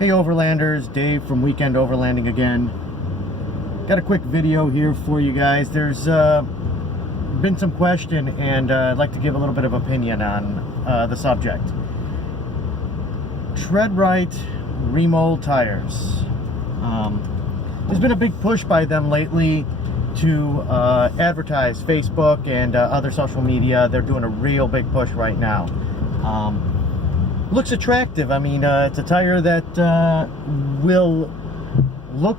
Hey Overlanders, Dave from Weekend Overlanding again. Got a quick video here for you guys. There's been some question and I'd like to give a little bit of opinion on the subject. Tread Right remold tires. There's been a big push by them lately to advertise Facebook and other social media. They're doing a real big push right now. Looks attractive. I mean, it's a tire that will look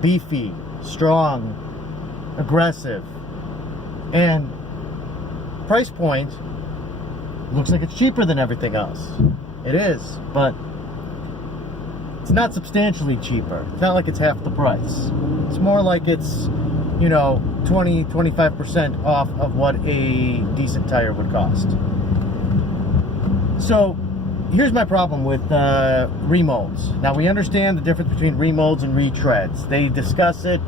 beefy, strong, aggressive, and price point looks like it's cheaper than everything else. It is, but it's not substantially cheaper. It's not like it's half the price. It's more like it's, you know, 20-25% off of what a decent tire would cost. So here's my problem with remolds. Now, we understand the difference between remolds and retreads. They discuss it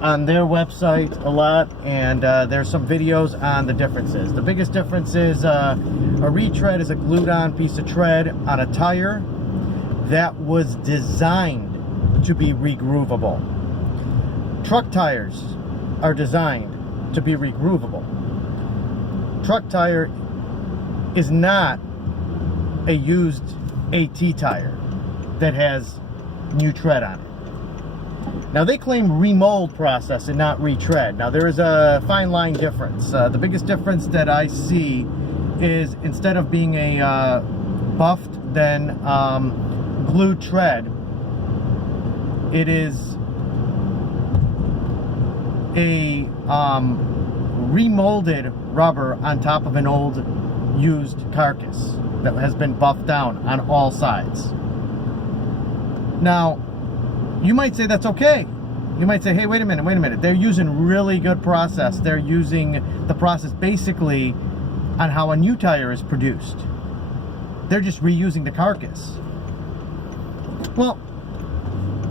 on their website a lot, and there's some videos on the differences. The biggest difference is a retread is a glued on piece of tread on a tire that was designed to be regroovable. Truck tires are designed to be regroovable. Truck tire is not a used AT tire that has new tread on it. Now, they claim remold process and not retread. Now, there is a fine line difference. The biggest difference that I see is instead of being a buffed then glued tread, it is a remolded rubber on top of an old used carcass that has been buffed down on all sides. Now, you might say that's okay. You might say, hey, wait a minute. They're using really good process. They're using the process basically on how a new tire is produced. They're just reusing the carcass. Well,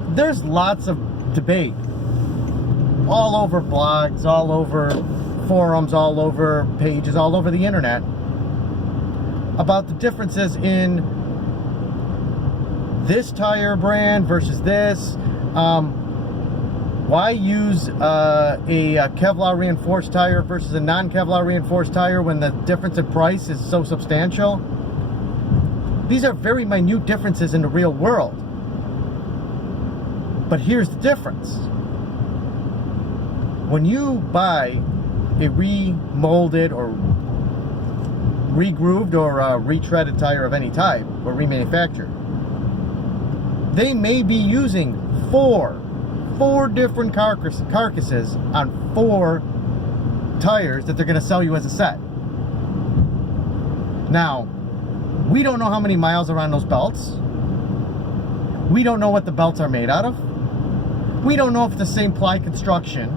there's lots of debate all over blogs, all over forums, all over pages, all over the internet about the differences in this tire brand versus this. Why use a Kevlar reinforced tire versus a non-Kevlar reinforced tire when the difference in price is so substantial? These are very minute differences in the real world. But here's the difference. When you buy a remolded or regrooved or retreaded tire of any type or remanufactured, they may be using four different carcasses on 4 tires that they're going to sell you as a set. Now, we don't know how many miles are on those belts. We don't know what the belts are made out of. We don't know if it's the same ply construction.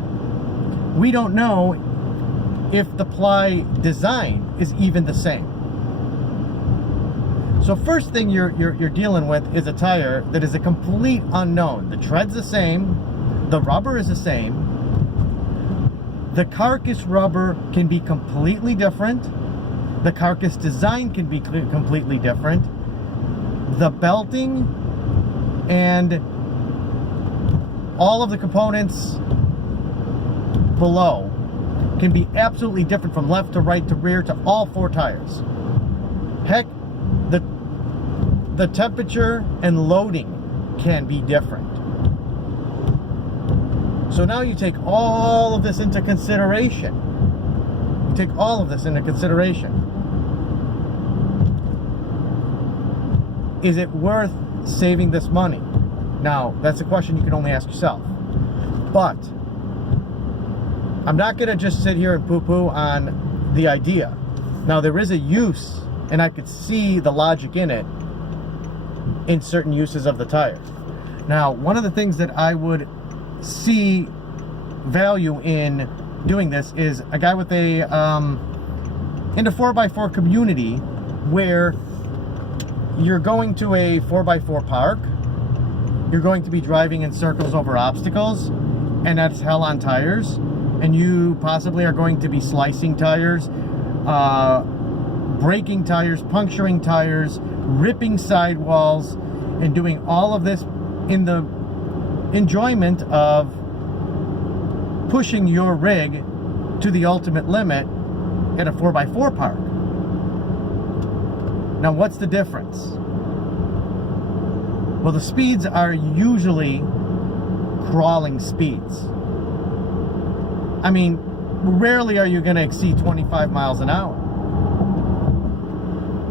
We don't know if the ply design is even the same. So first thing you're dealing with is a tire that is a complete unknown. The tread's the same, the rubber is the same, the carcass rubber can be completely different, the carcass design can be completely different, the belting and all of the components below can be absolutely different from left to right to rear to all 4 tires. Heck, the temperature and loading can be different. So now you take all of this into consideration. Is it worth saving this money? Now, that's a question you can only ask yourself. But I'm not going to just sit here and poo-poo on the idea. Now, there is a use, and I could see the logic in it, in certain uses of the tire. Now, one of the things that I would see value in doing this is a guy with a, in a 4x4 community where you're going to a 4x4 park, you're going to be driving in circles over obstacles, and that's hell on tires, and you possibly are going to be slicing tires, breaking tires, puncturing tires, ripping sidewalls, and doing all of this in the enjoyment of pushing your rig to the ultimate limit at a 4x4 park. Now, what's the difference? Well, the speeds are usually crawling speeds. I mean, rarely are you going to exceed 25 miles an hour.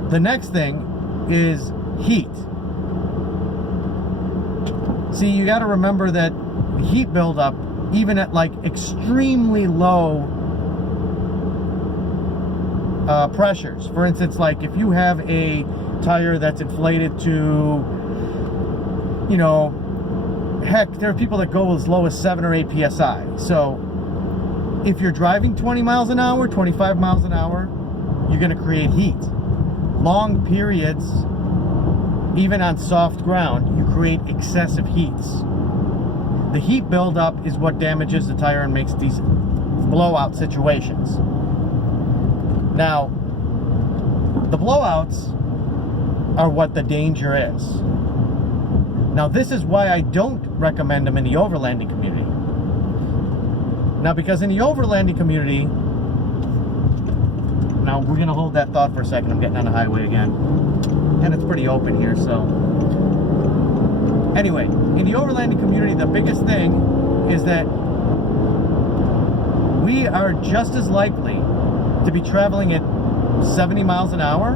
The next thing is heat. See, you got to remember that heat buildup, even at like extremely low pressures. For instance, like if you have a tire that's inflated to, you know, heck, there are people that go as low as 7 or 8 psi. So if you're driving 20 miles an hour, 25 miles an hour, you're going to create heat. Long periods, even on soft ground, you create excessive heats. The heat buildup is what damages the tire and makes these blowout situations. Now, the blowouts are what the danger is. Now, this is why I don't recommend them in the overlanding community. Now, because in the overlanding community, now we're gonna hold that thought for a second. I'm getting on the highway again, and it's pretty open here, so. Anyway, in the overlanding community, the biggest thing is that we are just as likely to be traveling at 70 miles an hour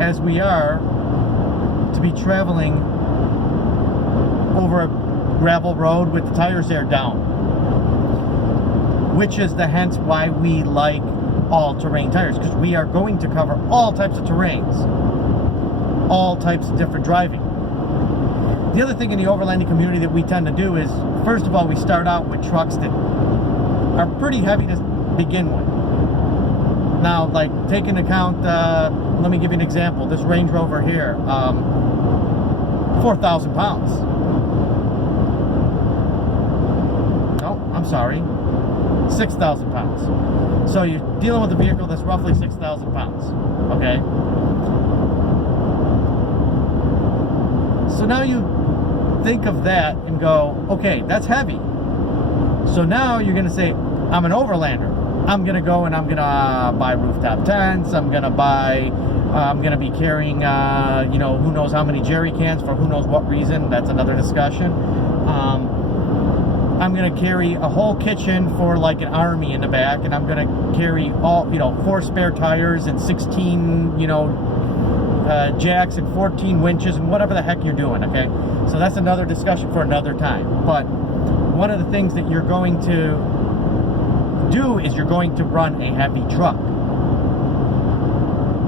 as we are to be traveling over a gravel road with the tires there down. Which is the hence why we like all-terrain tires, because we are going to cover all types of terrains, all types of different driving. The other thing in the overlanding community that we tend to do is, first of all, we start out with trucks that are pretty heavy to begin with. Now, like, take into account, let me give you an example. This Range Rover here, 4,000 pounds. No, I'm sorry, 6,000 pounds. So you're dealing with a vehicle that's roughly 6,000 pounds, okay? So now you think of that and go, okay, that's heavy. So now you're gonna say, I'm an overlander. I'm gonna go and I'm gonna buy rooftop tents. I'm gonna be carrying, you know, who knows how many jerry cans for who knows what reason. That's another discussion. I'm gonna carry a whole kitchen for like an army in the back, and I'm gonna carry all, you know, 4 spare tires and 16, you know, jacks and 14 winches and whatever the heck you're doing, okay? So that's another discussion for another time. But one of the things that you're going to do is you're going to run a heavy truck.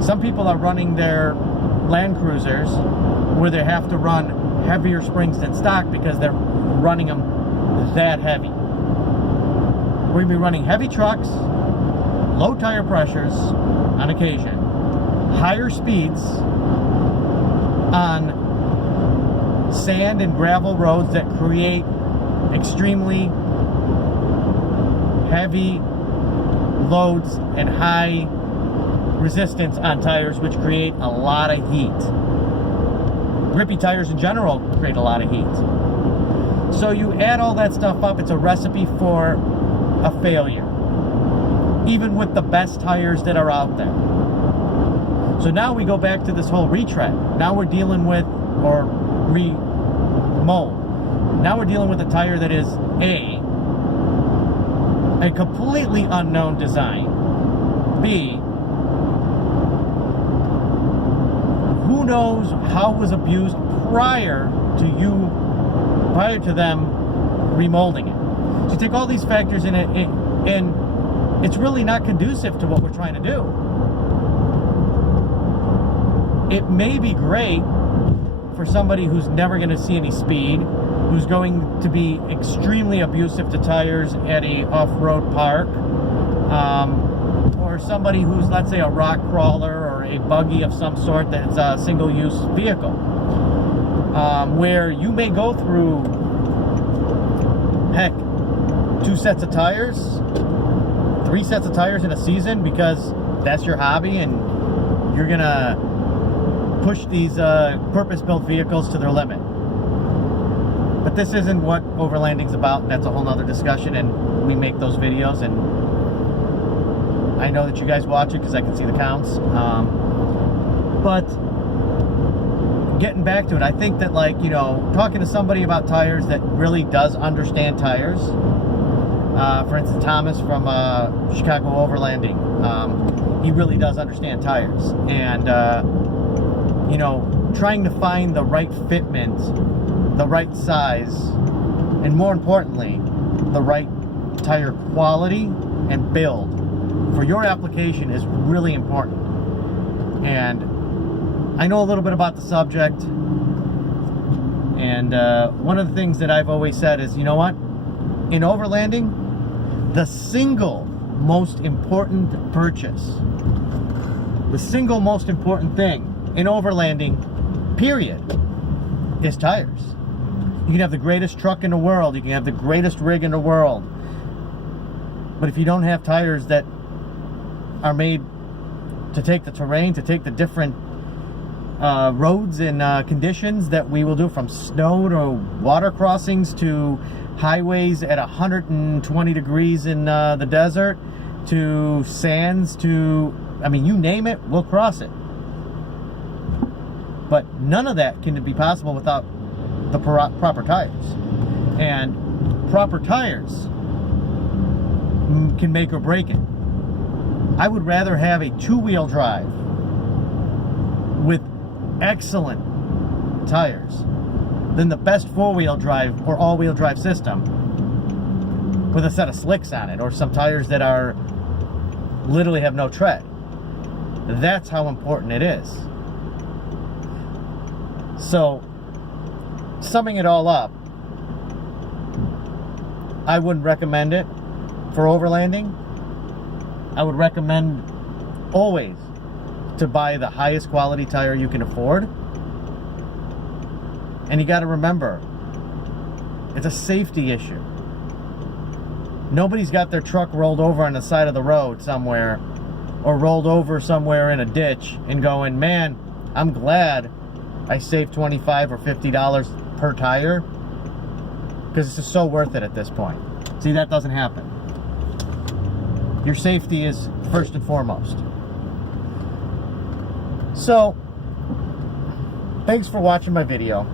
Some people are running their Land Cruisers where they have to run heavier springs than stock because they're running them that heavy. We're going to be running heavy trucks, low tire pressures on occasion, higher speeds on sand and gravel roads that create extremely heavy loads and high resistance on tires, which create a lot of heat. Grippy tires in general create a lot of heat. So you add all that stuff up, it's a recipe for a failure, even with the best tires that are out there. So now we go back to this whole retread. Now we're dealing with, or remold. Now we're dealing with a tire that is a completely unknown design. B, who knows how it was abused prior to them remolding it. So you take all these factors in it, and it's really not conducive to what we're trying to do. It may be great for somebody who's never going to see any speed, who's going to be extremely abusive to tires at a off-road park, or somebody who's, let's say, a rock crawler or a buggy of some sort that's a single-use vehicle, where you may go through, heck, 2 sets of tires, 3 sets of tires in a season because that's your hobby and you're gonna push these purpose-built vehicles to their limit. But this isn't what overlanding's about, and that's a whole nother discussion, and we make those videos, and I know that you guys watch it because I can see the counts. But getting back to it, I think that, like, you know, talking to somebody about tires that really does understand tires, for instance, Thomas from Chicago Overlanding, he really does understand tires, and you know, trying to find the right fitment, the right size, and more importantly, the right tire quality and build for your application is really important. And I know a little bit about the subject, and one of the things that I've always said is, you know what, in overlanding, the single most important purchase, the single most important thing in overlanding, period, is tires. You can have the greatest truck in the world, you can have the greatest rig in the world, but if you don't have tires that are made to take the terrain, to take the different roads and conditions that we will do, from snow to water crossings to highways at 120 degrees in the desert, to sands, to, I mean, you name it, we'll cross it. But none of that can be possible without the proper tires. And proper tires can make or break it. I would rather have a two-wheel drive with excellent tires than the best four-wheel drive or all-wheel drive system with a set of slicks on it, or some tires that are literally have no tread. That's how important it is. So, summing it all up, I wouldn't recommend it for overlanding. I would recommend always to buy the highest quality tire you can afford. And you got to remember, it's a safety issue. Nobody's got their truck rolled over on the side of the road somewhere, or rolled over somewhere in a ditch and going, man, I'm glad I saved $25 or $50 per tire, because it's just so worth it at this point. See, that doesn't happen. Your safety is first and foremost. So, thanks for watching my video.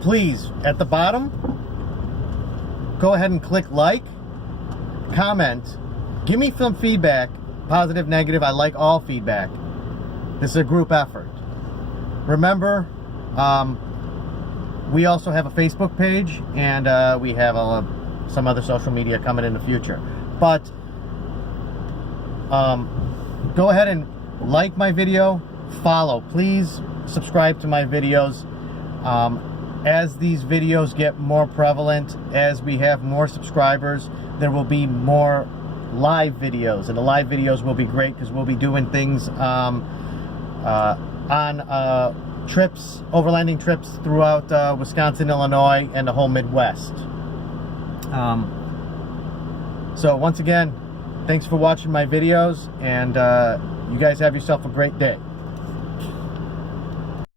Please, at the bottom, go ahead and click like, comment, give me some feedback, positive, negative. I like all feedback. This is a group effort. Remember, we also have a Facebook page, and we have some other social media coming in the future. But go ahead and like my video, follow. Please subscribe to my videos. As these videos get more prevalent, as we have more subscribers, there will be more live videos, and the live videos will be great because we'll be doing things on trips, overlanding trips throughout Wisconsin, Illinois, and the whole Midwest. So once again, thanks for watching my videos, and you guys have yourself a great day.